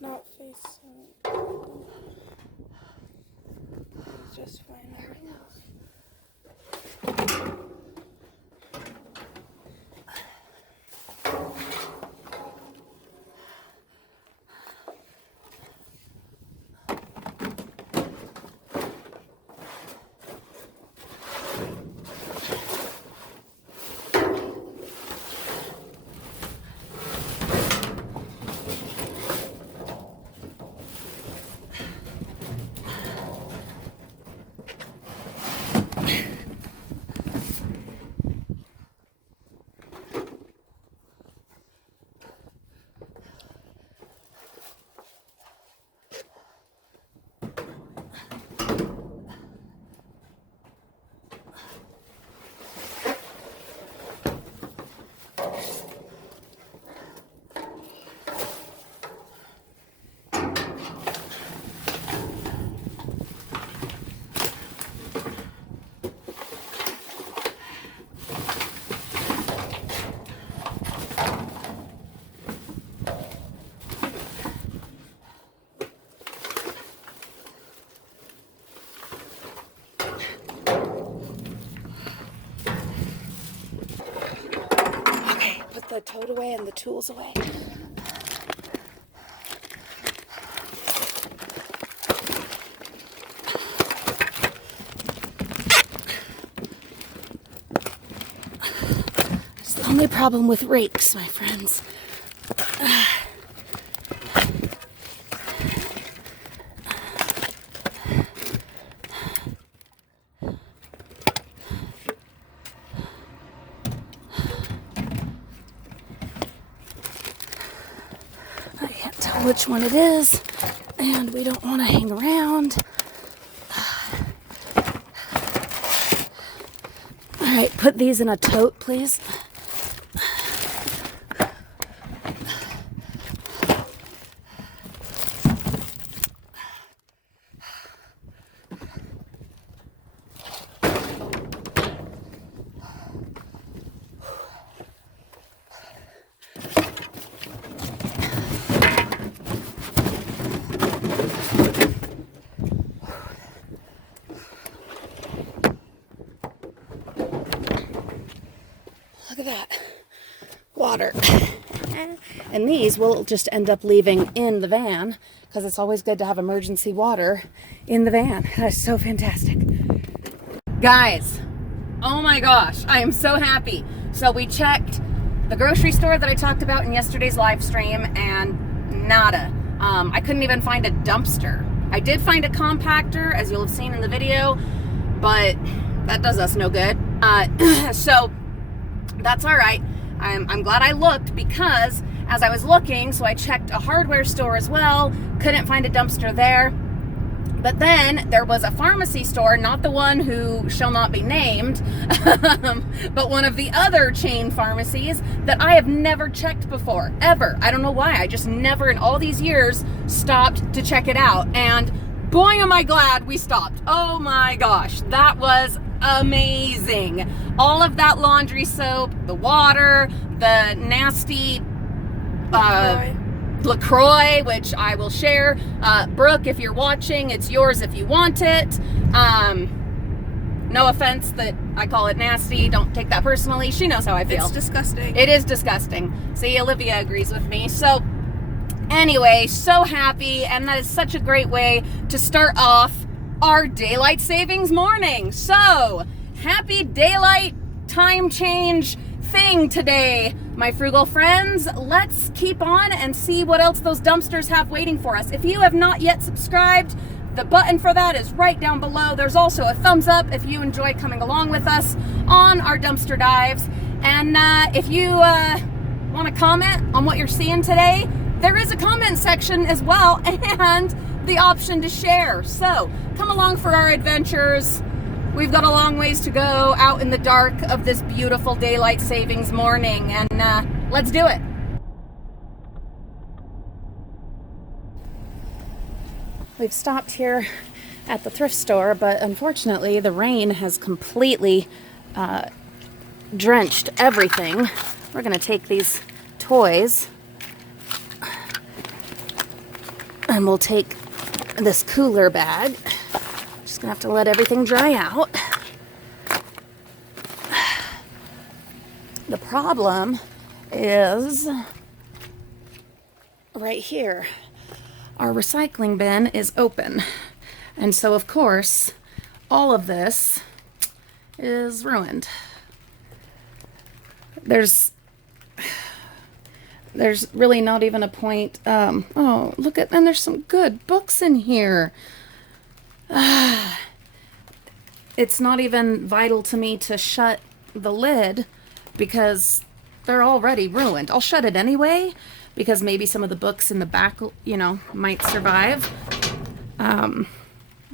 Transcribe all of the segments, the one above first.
It's not facing. It's just fine. Everything else. The tote away and the tools away. It's the only problem with rakes, my friends. Which one it is, and we don't want to hang around. All right, put these in a tote, please. Look at that water. And these will just end up leaving in the van because it's always good to have emergency water in the van. That's so fantastic. Guys, oh my gosh, I am so happy. So we checked the grocery store that I talked about in yesterday's live stream and nada. I couldn't even find a dumpster. I did find a compactor, as you'll have seen in the video, but that does us no good. So that's all right. I'm glad I looked because as I was looking, so I checked a hardware store as well, couldn't find a dumpster there. But then there was a pharmacy store, not the one who shall not be named, but one of the other chain pharmacies that I have never checked before, ever. I don't know why. I just never in all these years stopped to check it out. And boy, am I glad we stopped. Oh my gosh, that was amazing. All of that laundry soap, the water, the nasty LaCroix, which I will share. Brooke, if you're watching, it's yours if you want it. No offense that I call it nasty. Don't take that personally. She knows how I feel. It's disgusting. It is disgusting. See, Olivia agrees with me. So anyway, so happy, and that is such a great way to start off our daylight savings morning. So happy daylight time change thing today, my frugal friends. Let's keep on and see what else those dumpsters have waiting for us. If you have not yet subscribed, the button for that is right down below. There's also a thumbs up if you enjoy coming along with us on our dumpster dives. And if you want to comment on what you're seeing today, there is a comment section as well and the option to share. So come along for our adventures. We've got a long ways to go out in the dark of this beautiful daylight savings morning, and let's do it. We've stopped here at the thrift store, but unfortunately the rain has completely drenched everything. We're gonna take these toys And we'll take this cooler bag. Just gonna have to let everything dry out. The problem is right here. Our recycling bin is open. And so, of course, all of this is ruined. There's really not even a point. Oh, look at, and there's some good books in here. It's not even vital to me to shut the lid because they're already ruined. I'll shut it anyway because maybe some of the books in the back, you know, might survive. I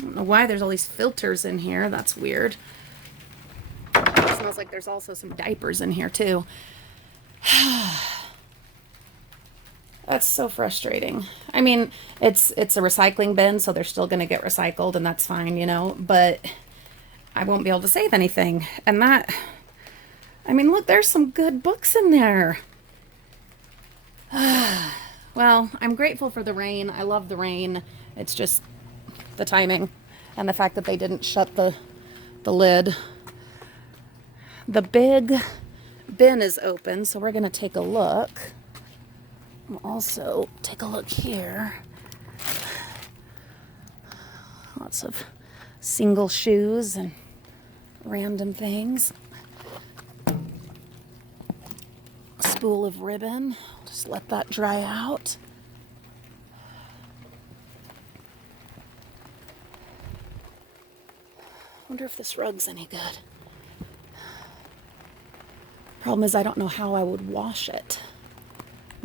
don't know why there's all these filters in here. That's weird. It smells like there's also some diapers in here too. That's so frustrating. I mean, it's a recycling bin, so they're still going to get recycled, and that's fine, you know, but I won't be able to save anything. And that, I mean, look, there's some good books in there. Well, I'm grateful for the rain. I love the rain. It's just the timing and the fact that they didn't shut the lid. The big bin is open, so we're going to take a look. We'll also take a look here. Lots of single shoes and random things. A spool of ribbon. Just let that dry out. Wonder if this rug's any good. Problem is I don't know how I would wash it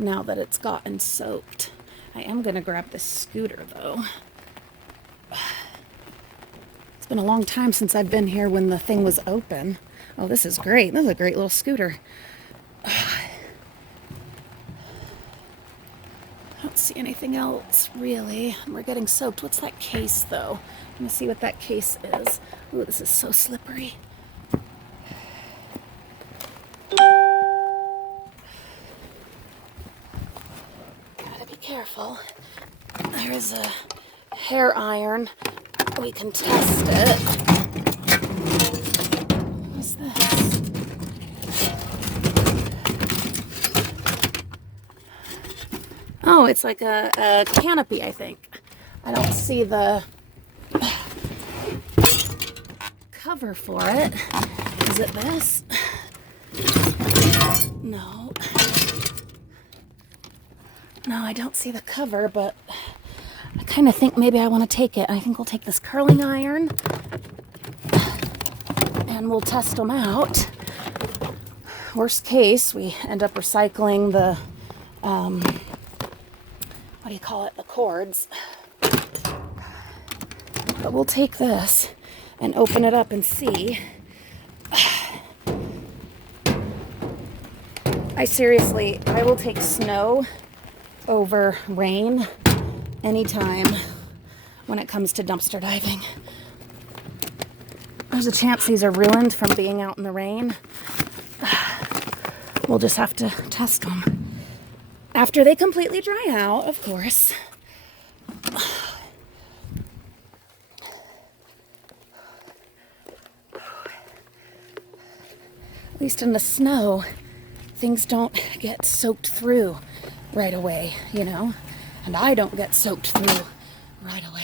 now that it's gotten soaked. I am gonna grab this scooter though. It's been a long time since I've been here when the thing was open. Oh, this is great. This is a great little scooter. I don't see anything else really. We're getting soaked. What's that case though? Let me see what that case is. Ooh, this is so slippery. Gotta be careful. There is a hair iron. We can test it. What's this? Oh, it's like a canopy, I think. I don't see the cover for it. Is it this? No. No, I don't see the cover, but I kind of think maybe I want to take it. I think we'll take this curling iron and we'll test them out. Worst case, we end up recycling the, what do you call it? The cords. But we'll take this and open it up and see. I will take snow over rain anytime when it comes to dumpster diving. There's a chance these are ruined from being out in the rain. We'll just have to test them. After they completely dry out, of course. At least in the snow, things don't get soaked through right away, you know? And I don't get soaked through right away.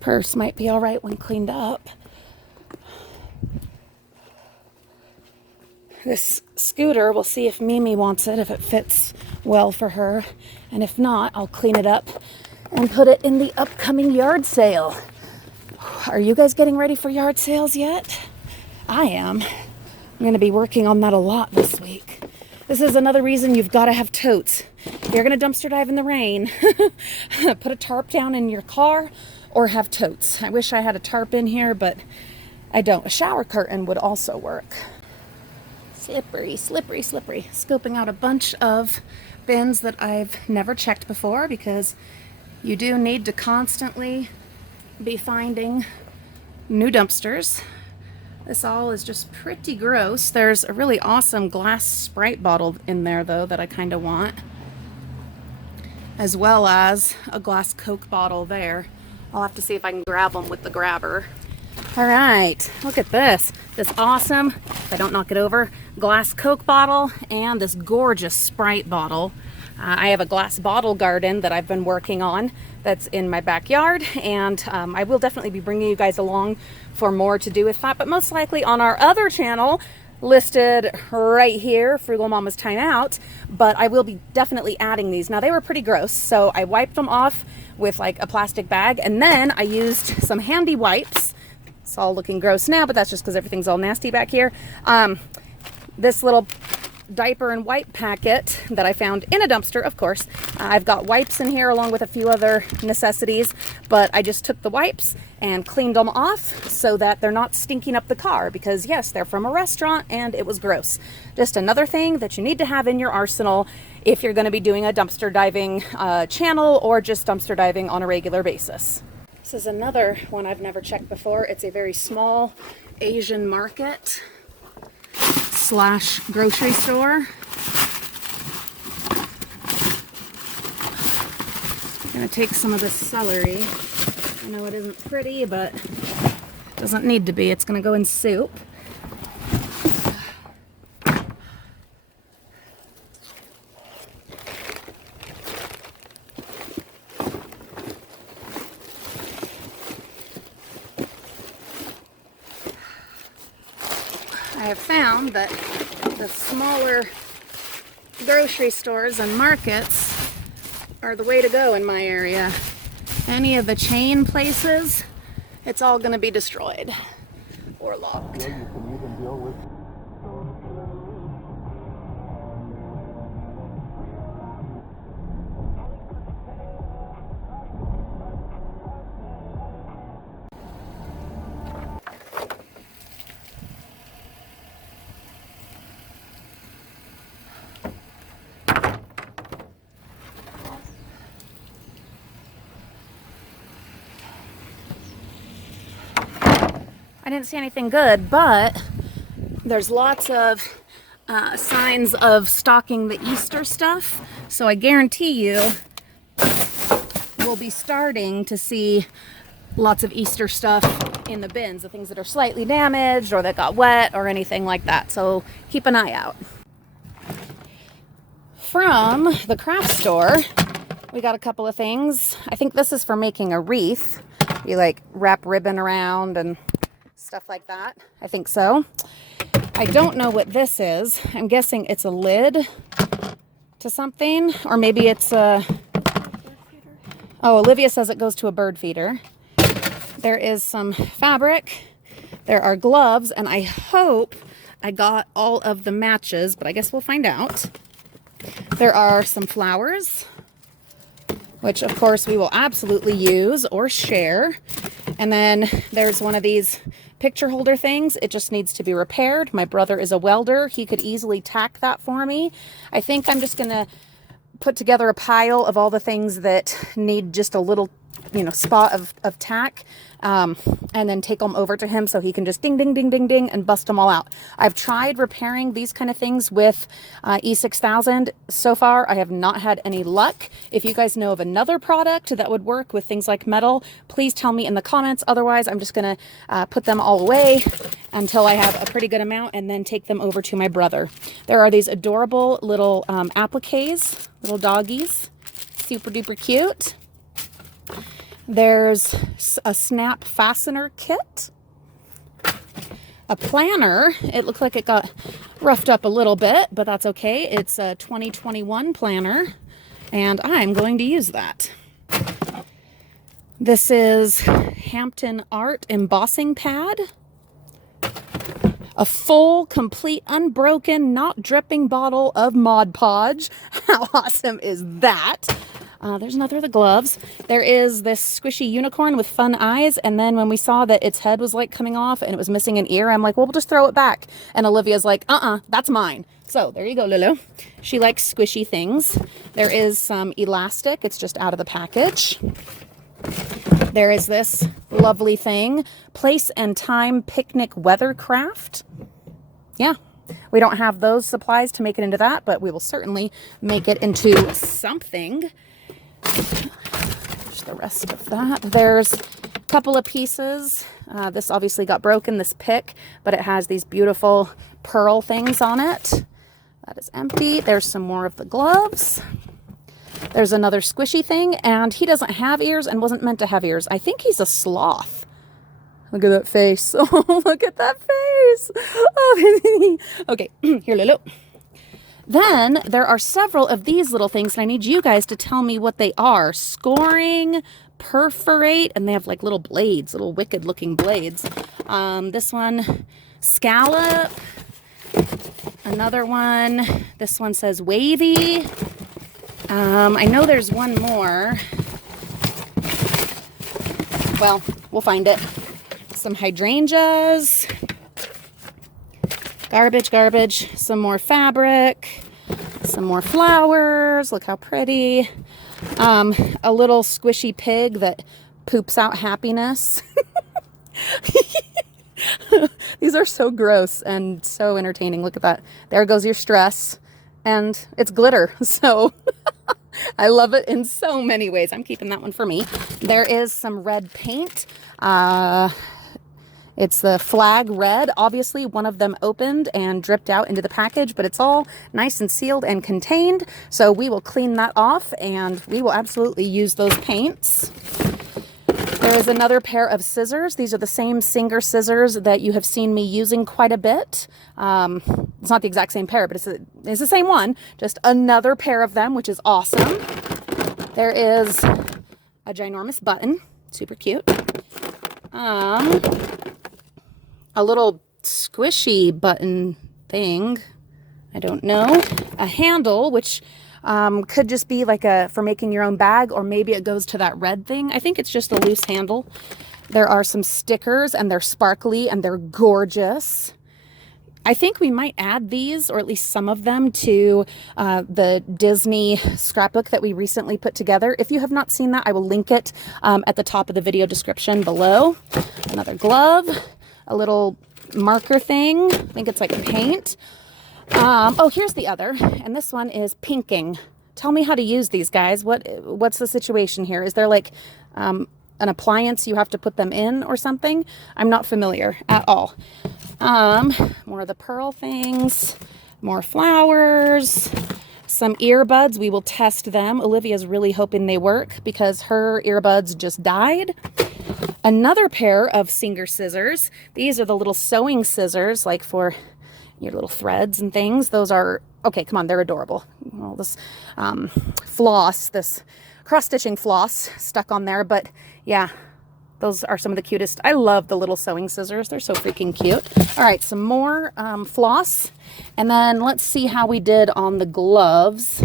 Purse might be all right when cleaned up. This scooter, we'll see if Mimi wants it, if it fits well for her. And if not, I'll clean it up and put it in the upcoming yard sale. Are you guys getting ready for yard sales yet? I am. I'm going to be working on that a lot this week. This is another reason you've got to have totes you're going to dumpster dive in the rain, put a tarp down in your car or have totes. I wish I had a tarp in here, but I don't. A shower curtain would also work. Slippery, slippery, slippery. Scoping out a bunch of bins that I've never checked before, because you do need to constantly be finding new dumpsters. This all is just pretty gross. There's a really awesome glass Sprite bottle in there though that I kind of want, as well as a glass Coke bottle there. I'll have to see if I can grab them with the grabber. All right, look at this. This awesome, if I don't knock it over, glass Coke bottle and this gorgeous Sprite bottle. I have a glass bottle garden that I've been working on that's in my backyard, and I will definitely be bringing you guys along for more to do with that, but most likely on our other channel listed right here, Frugal Mama's Time Out. But I will be definitely adding these. Now, they were pretty gross, so I wiped them off with like a plastic bag, and then I used some handy wipes. It's all looking gross now, but that's just because everything's all nasty back here. This little diaper and wipe packet that I found in a dumpster, of course. I've got wipes in here along with a few other necessities, but I just took the wipes and cleaned them off so that they're not stinking up the car, because yes, they're from a restaurant and it was gross. Just another thing that you need to have in your arsenal if you're going to be doing a dumpster diving channel or just dumpster diving on a regular basis. This is another one I've never checked before. It's a very small Asian market / grocery store. I'm gonna take some of this celery. I know it isn't pretty, but it doesn't need to be. It's gonna go in soup. I have found that the smaller grocery stores and markets are the way to go in my area. Any of the chain places, it's all going to be destroyed or locked. I didn't see anything good, but there's lots of signs of stocking the Easter stuff. So I guarantee you we'll be starting to see lots of Easter stuff in the bins, the things that are slightly damaged or that got wet or anything like that. So keep an eye out. From the craft store, we got a couple of things. I think this is for making a wreath. You like wrap ribbon around and stuff like that. I think so. I don't know what this is. I'm guessing it's a lid to something, or maybe it's a... Oh, Olivia says it goes to a bird feeder. There is some fabric. There are gloves, and I hope I got all of the matches, but I guess we'll find out. There are some flowers, which of course we will absolutely use or share. And then there's one of these picture holder things. It just needs to be repaired. My brother is a welder. He could easily tack that for me. I think I'm just gonna put together a pile of all the things that need just a little, spot of tack, and then take them over to him so he can just ding, ding, ding, ding, ding, and bust them all out. I've tried repairing these kind of things with E6000. So far, I have not had any luck. If you guys know of another product that would work with things like metal, please tell me in the comments. Otherwise, I'm just gonna put them all away until I have a pretty good amount and then take them over to my brother. There are these adorable little appliques, little doggies, super duper cute. There's a snap fastener kit, a planner. It looked like it got roughed up a little bit, but that's okay. It's a 2021 planner, and I'm going to use that. This is Hampton Art embossing pad. A full, complete, unbroken, not dripping bottle of Mod Podge. How awesome is that? There's another of the gloves. There is this squishy unicorn with fun eyes. And then when we saw that its head was like coming off and it was missing an ear, I'm like, well, we'll just throw it back. And Olivia's like, that's mine. So there you go, Lulu. She likes squishy things. There is some elastic. It's just out of the package. There is this lovely thing, Place and Time Picnic Weathercraft. Yeah, we don't have those supplies to make it into that, but we will certainly make it into something. There's the rest of that. There's a couple of pieces. This obviously got broken, this pick, but it has these beautiful pearl things on it. That is empty. There's some more of the gloves. There's another squishy thing, and he doesn't have ears and wasn't meant to have ears. I think he's a sloth. Look at that face. Oh, look at that face. Oh. Okay, here, Lulu. Then there are several of these little things, and I need you guys to tell me what they are. Scoring, perforate, and they have like little blades, little wicked looking blades. This one, scallop. Another one. This one says wavy. I know there's one more. Well, we'll find it. Some hydrangeas. Garbage. Some more fabric. Some more flowers. Look how pretty. A little squishy pig that poops out happiness. These are so gross and so entertaining. Look at that. There goes your stress. And it's glitter. So I love it in so many ways. I'm keeping that one for me. There is some red paint. It's the flag red. Obviously, one of them opened and dripped out into the package, but it's all nice and sealed and contained. So we will clean that off and we will absolutely use those paints. There is another pair of scissors. These are the same Singer scissors that you have seen me using quite a bit. It's not the exact same pair, but it's the same one. Just another pair of them, which is awesome. There is a ginormous button. Super cute. A little squishy button thing. I don't know. A handle, which could just be like for making your own bag, or maybe it goes to that red thing. I think it's just a loose handle. There are some stickers, and they're sparkly and they're gorgeous. I think we might add these, or at least some of them, to the Disney scrapbook that we recently put together. If you have not seen that, I will link it at the top of the video description below. Another glove, a little marker thing. I think it's like paint. Oh, here's the other, and this one is pinking. Tell me how to use these, guys. What's the situation here? Is there like an appliance you have to put them in or something? I'm not familiar at all. More of the pearl things, more flowers, some earbuds. We will test them. Olivia's really hoping they work because her earbuds just died. Another pair of Singer scissors. These are the little sewing scissors, like for your little threads and things. Those are, okay, come on, they're adorable. All this floss, this cross-stitching floss stuck on there, but yeah, those are some of the cutest. I love the little sewing scissors. They're so freaking cute. All right, some more floss, and then let's see how we did on the gloves.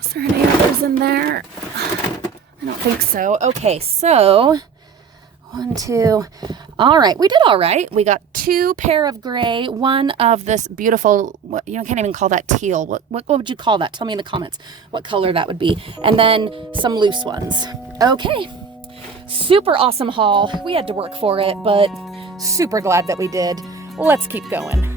Is there any others in there? I don't think so. Okay, so 1, 2. All right, we did all right. We got 2 pair of gray, 1 of this beautiful, can't even call that teal. What would you call that? Tell me in the comments what color that would be. And then some loose ones. Okay, super awesome haul. We had to work for it, but super glad that we did. Let's keep going.